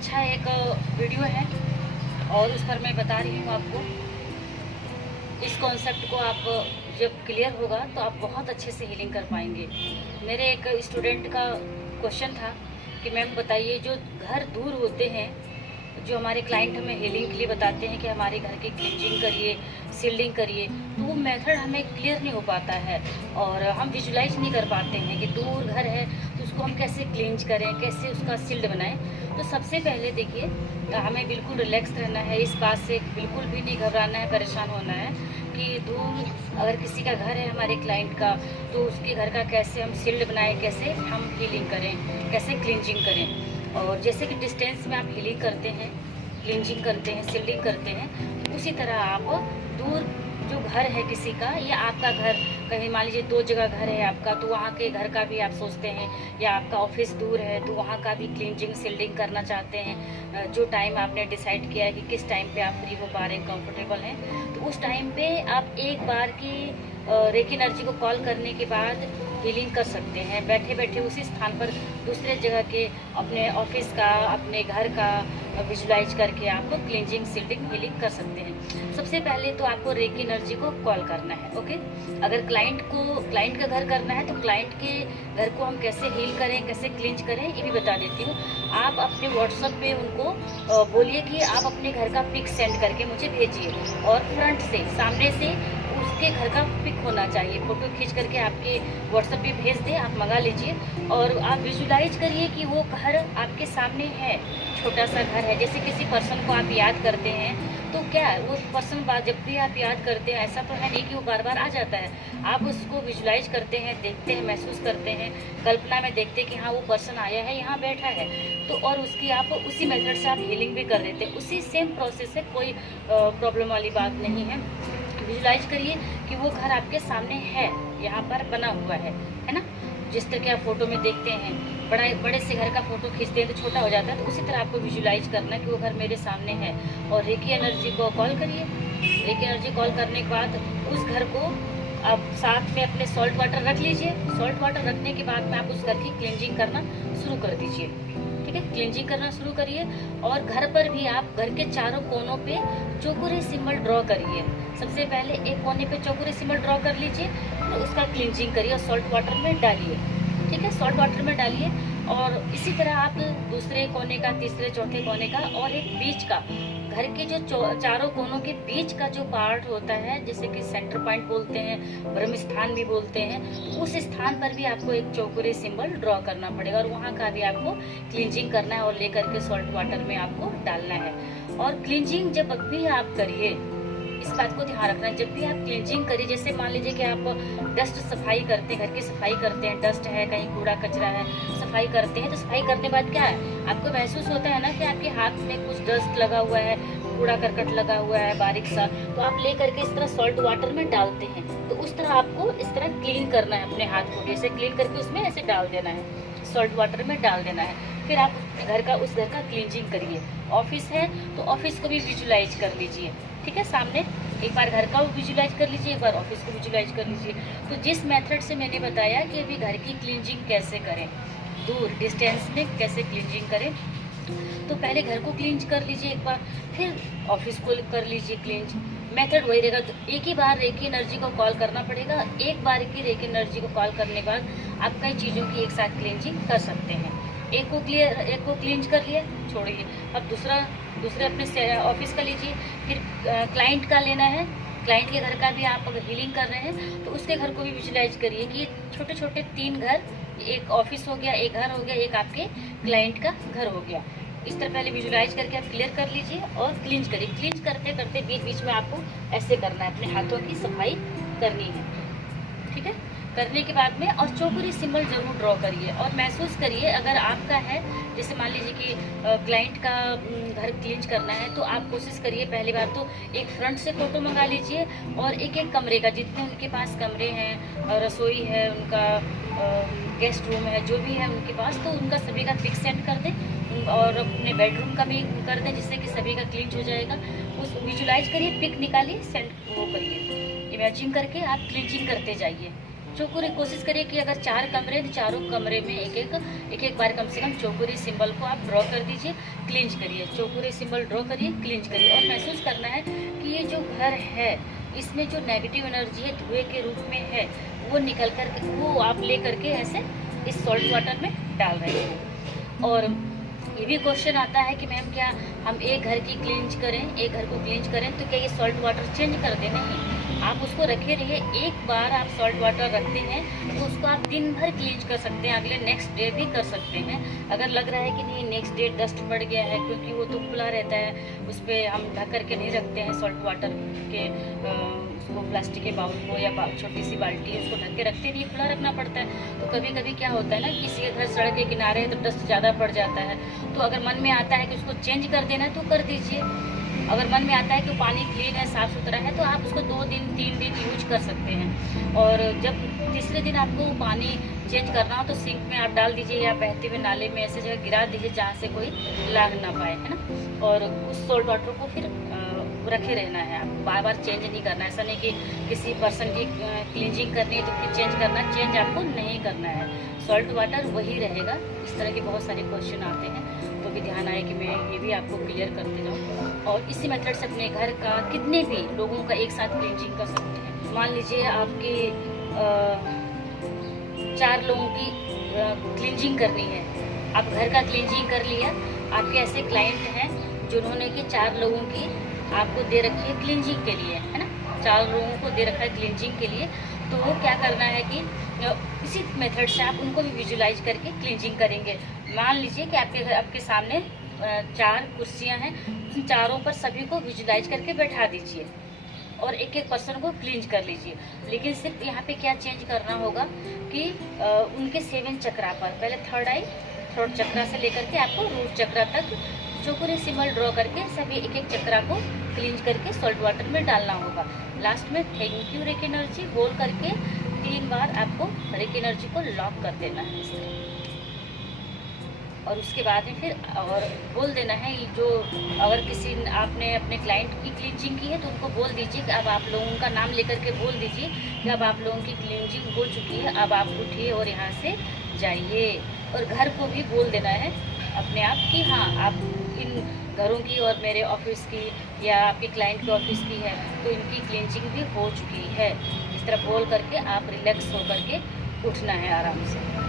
अच्छा एक वीडियो है और उस पर मैं बता रही हूँ आपको। इस कॉन्सेप्ट को आप जब क्लियर होगा तो आप बहुत अच्छे से हीलिंग कर पाएंगे। मेरे एक स्टूडेंट का क्वेश्चन था कि मैम बताइए, जो घर दूर होते हैं, जो हमारे क्लाइंट हमें हीलिंग के लिए बताते हैं कि हमारे घर की क्लींजिंग करिए, सील्डिंग करिए, तो वो मेथड हमें क्लियर नहीं हो पाता है और हम विजुलाइज नहीं कर पाते हैं कि दूर घर है तो उसको हम कैसे क्लींज करें, कैसे उसका सील्ड बनाएं। तो सबसे पहले देखिए, हमें बिल्कुल रिलैक्स रहना है, इस बात से बिल्कुल भी नहीं घबराना है, परेशान होना है कि दूर अगर किसी का घर है हमारे क्लाइंट का, तो उसके घर का कैसे हम सील्ड बनाएं, कैसे हम हीलिंग करें, कैसे क्लींजिंग करें। और जैसे कि डिस्टेंस में आप हीलिंग करते हैं, क्लींजिंग करते हैं, सील्डिंग करते हैं, उसी तरह आप दूर जो घर है किसी का, या आपका घर कहीं मान लीजिए 2 जगह घर है आपका, तो वहाँ के घर का भी आप सोचते हैं, या आपका ऑफिस दूर है तो वहाँ का भी क्लींजिंग सील्डिंग करना चाहते हैं। जो टाइम आपने डिसाइड किया है कि किस टाइम पे आप फ्री हो पा रहे हैं, कंफर्टेबल हैं, तो उस टाइम पे आप एक बार की रेकी एनर्जी को कॉल करने के बाद हीलिंग कर सकते हैं। बैठे बैठे उसी स्थान पर दूसरे जगह के अपने ऑफिस का, अपने घर का विजुलाइज करके आप क्लींजिंग सील्डिंग हीलिंग कर सकते हैं। सबसे पहले तो आपको रेकी एनर्जी को कॉल करना है। ओके, अगर क्लाइंट का घर करना है तो क्लाइंट के घर को हम कैसे हील करें, कैसे क्लींज करें, ये भी बता देती हूँ। आप अपने व्हाट्सएप पे उनको बोलिए कि आप अपने घर का पिक सेंड करके मुझे भेजिए, और फ्रंट से, सामने से उसके घर का पिक होना चाहिए। फ़ोटो खींच करके आपके व्हाट्सएप पे भेज दें, आप मंगा लीजिए और आप विजुलाइज करिए कि वो घर आपके सामने है, छोटा सा घर है। जैसे किसी पर्सन को आप याद करते हैं तो क्या वो पर्सन जब भी आप याद करते हैं, ऐसा तो है नहीं कि वो बार बार आ जाता है। आप उसको विजुलाइज करते हैं, देखते हैं, महसूस करते हैं, कल्पना में देखते हैं कि हाँ वो पर्सन आया है, यहाँ बैठा है, तो और उसकी आप उसी मेथड से आप हीलिंग भी कर देते हैं। उसी सेम प्रोसेस से, कोई प्रॉब्लम वाली बात नहीं है। विजुलाइज करिए कि वो घर आपके सामने है, यहाँ पर बना हुआ है ना। जिस तरह के आप फोटो में देखते हैं, बड़े से घर का फोटो खींचते हैं तो छोटा हो जाता है, तो उसी तरह आपको विजुलाइज करना है कि वो घर मेरे सामने है। और रेकी एनर्जी को कॉल करिए। रेकी एनर्जी कॉल करने के बाद उस घर को आप साथ में अपने सॉल्ट वाटर रख लीजिए। सॉल्ट वाटर रखने के बाद में आप उस घर की क्लींजिंग करना शुरू कर दीजिए। ठीक है, क्लींजिंग करना शुरू करिए। और घर पर भी आप घर के चारों कोनों पे चौकोरे सिंबल ड्रॉ करिए। सबसे पहले एक कोने पे चौकोरे सिंबल ड्रॉ कर लीजिए, फिर उसका क्लींजिंग करिए और सॉल्ट वाटर में डालिए। ठीक है, सॉल्ट वाटर में डालिए। और इसी तरह आप दूसरे कोने का, तीसरे, चौथे कोने का, और एक बीच का, घर के जो चारों कोनों के बीच का जो पार्ट होता है, जैसे कि सेंटर पॉइंट बोलते हैं, ब्रह्म स्थान भी बोलते हैं, तो उस स्थान पर भी आपको एक चौकोरे सिंबल ड्रॉ करना पड़ेगा और वहाँ का भी आपको क्लींजिंग करना है और लेकर के सॉल्ट वाटर में आपको डालना है। और क्लींजिंग जब भी आप करिए, इस बात को ध्यान रखना है, जब भी आप क्लींजिंग करिए, जैसे मान लीजिए कि आप डस्ट सफाई करते हैं, घर की सफाई करते हैं, डस्ट है, कहीं कूड़ा कचरा है, सफाई करते हैं, तो सफाई करने के बाद क्या है, आपको महसूस होता है ना कि आपके हाथ में कुछ डस्ट लगा हुआ है, कूड़ा करकट लगा हुआ है बारीक सा, तो आप ले करके इस तरह सॉल्ट वाटर में डालते हैं। तो उस तरह आपको इस तरह क्लीन करना है अपने हाथ को, जैसे क्लीन करके उसमें ऐसे डाल देना है, सॉल्ट वाटर में डाल देना है। फिर आप उस घर का क्लींजिंग करिए। ऑफिस है तो ऑफिस को भी विजुलाइज कर लीजिए। ठीक है, सामने एक बार घर का विजुलाइज कर लीजिए, एक बार ऑफिस को विजुलाइज कर लीजिए। तो जिस मेथड से मैंने बताया कि अभी घर की क्लींजिंग कैसे करें, दूर डिस्टेंस में कैसे क्लींजिंग करें, तो पहले घर को क्लींज कर लीजिए एक बार, फिर ऑफिस को कर लीजिए क्लींज। मेथड वही रहेगा। तो एक ही बार रेकी एनर्जी को कॉल करना पड़ेगा। एक बार की रेकी एनर्जी को कॉल करने के बाद आप कई चीज़ों की एक साथ क्लींजिंग कर सकते हैं। एक को क्लींज कर लिया, छोड़िए। अब दूसरे अपने ऑफिस का लीजिए, फिर क्लाइंट का लेना है। क्लाइंट के घर का भी आप अगर हीलिंग कर रहे हैं तो उसके घर को भी विजुलाइज करिए कि छोटे छोटे 3 घर, एक ऑफिस हो गया, एक घर हो गया, एक आपके क्लाइंट का घर हो गया। इस तरह पहले विजुलाइज करके आप क्लियर कर लीजिए और क्लींज करिए। क्लींज करते करते बीच बीच में आपको ऐसे करना है, अपने हाथों की सफाई करनी है। ठीक है, करने के बाद में और चौकोरी सिंबल जरूर ड्रॉ करिए और महसूस करिए। अगर आपका है, जैसे मान लीजिए कि क्लाइंट का घर क्लींज करना है, तो आप कोशिश करिए पहली बार तो एक फ्रंट से फ़ोटो मंगा लीजिए और एक एक कमरे का, जितने उनके पास कमरे हैं, रसोई है, उनका गेस्ट रूम है, जो भी है उनके पास, तो उनका सभी का पिक सेंड कर दें और अपने बेडरूम का भी कर दें, जिससे कि सभी का क्लींज हो जाएगा। उस विजुलाइज करिए, पिक निकालिए, सेंड वो करिए, इमेजिन करके आप क्लींजिंग करते जाइए। चौकोरी कोशिश करिए कि अगर 4 कमरे हैं तो चारों कमरे में एक एक बार कम से कम चौकोरी सिंबल को आप ड्रॉ कर दीजिए, क्लींज करिए। चौकोरी सिंबल ड्रॉ करिए, क्लींज करिए और महसूस करना है कि ये जो घर है इसमें जो नेगेटिव एनर्जी है धुएं के रूप में है, वो निकल कर के वो आप ले करके ऐसे इस सॉल्ट वाटर में डाल रहे हैं। और ये भी क्वेश्चन आता है कि मैम क्या हम एक घर की क्लींज करें, एक घर को क्लींज करें तो क्या ये सॉल्ट वाटर चेंज कर दें? नहीं, आप उसको रखे रहिए। एक बार आप सॉल्ट वाटर रखते हैं तो उसको आप दिन भर क्लींज कर सकते हैं, अगले नेक्स्ट डे भी कर सकते हैं। अगर लग रहा है कि नहीं नेक्स्ट डे डस्ट पड़ गया है, क्योंकि वो तो खुला रहता है, उस पर हम ढक करके नहीं रखते हैं सॉल्ट वाटर के उसको प्लास्टिक के बाउल को या छोटी सी बाल्टी है उसको ढक के रखते नहीं, खुला रखना पड़ता है। तो कभी कभी क्या होता है ना, किसी के घर सड़क के किनारे है तो डस्ट ज़्यादा पड़ जाता है। तो अगर मन में आता है कि उसको चेंज कर देना है तो कर दीजिए। अगर मन में आता है कि पानी क्लीन है, साफ़ सुथरा है, तो आप उसको 2 दिन 3 दिन यूज कर सकते हैं। और जब तीसरे दिन आपको पानी चेंज करना हो तो सिंक में आप डाल दीजिए या बहते हुए नाले में ऐसे जगह गिरा दीजिए जहाँ से कोई लाग ना पाए, है ना। और उस सॉल्ट वाटर को फिर रखे रहना है, आपको बार बार चेंज नहीं करना है। ऐसा नहीं कि किसी पर्सन की क्लींजिंग करनी है तो फिर चेंज करना, चेंज आपको नहीं करना है, सॉल्ट वाटर वही रहेगा। इस तरह के बहुत सारे क्वेश्चन आते हैं, तो भी ध्यान आए कि मैं ये भी आपको क्लियर करते जाऊँ। और इसी मेथड से अपने घर का कितने भी लोगों का एक साथ क्लींजिंग कर सकते हैं। मान लीजिए आपकी 4 लोगों की क्लींजिंग करनी है, आप घर का क्लींजिंग कर लिया, आपके ऐसे क्लाइंट हैं जिन्होंने कि 4 लोगों की आपको दे रखी है क्लींजिंग के लिए, है ना, 4 लोगों को दे रखा है क्लींजिंग के लिए। तो वो क्या करना है कि इसी मेथड से आप उनको भी विजुलाइज करके क्लींजिंग करेंगे। मान लीजिए कि आपके सामने 4 कुर्सियां हैं, उन चारों पर सभी को विजुलाइज करके बैठा दीजिए और एक एक पर्सन को क्लींज कर लीजिए। लेकिन सिर्फ यहाँ पे क्या चेंज करना होगा कि उनके 7 चक्रा पर, पहले थर्ड आई, थर्ड चक्रा से लेकर के आपको रूट चक्रा तक चौकोरी सिंबल ड्रॉ करके सभी एक एक चक्रा को क्लींज करके सॉल्ट वाटर में डालना होगा। लास्ट में थैंक यू रेक एनर्जी बोल करके 3 बार आपको रेक एनर्जी को लॉक कर देना है इस तरह। और उसके बाद में फिर और बोल देना है, जो अगर किसी आपने अपने क्लाइंट की क्लींजिंग की है तो उनको बोल दीजिए कि अब आप लोगों का नाम लेकर के बोल दीजिए कि अब आप लोगों की क्लींजिंग हो चुकी है, अब आप उठिए और यहाँ से जाइए। और घर को भी बोल देना है अपने आप कि हाँ आप इन घरों की और मेरे ऑफिस की या आपके क्लाइंट के ऑफिस की है तो इनकी क्लींजिंग भी हो चुकी है। इस तरह बोल करके आप रिलैक्स हो करके उठना है आराम से।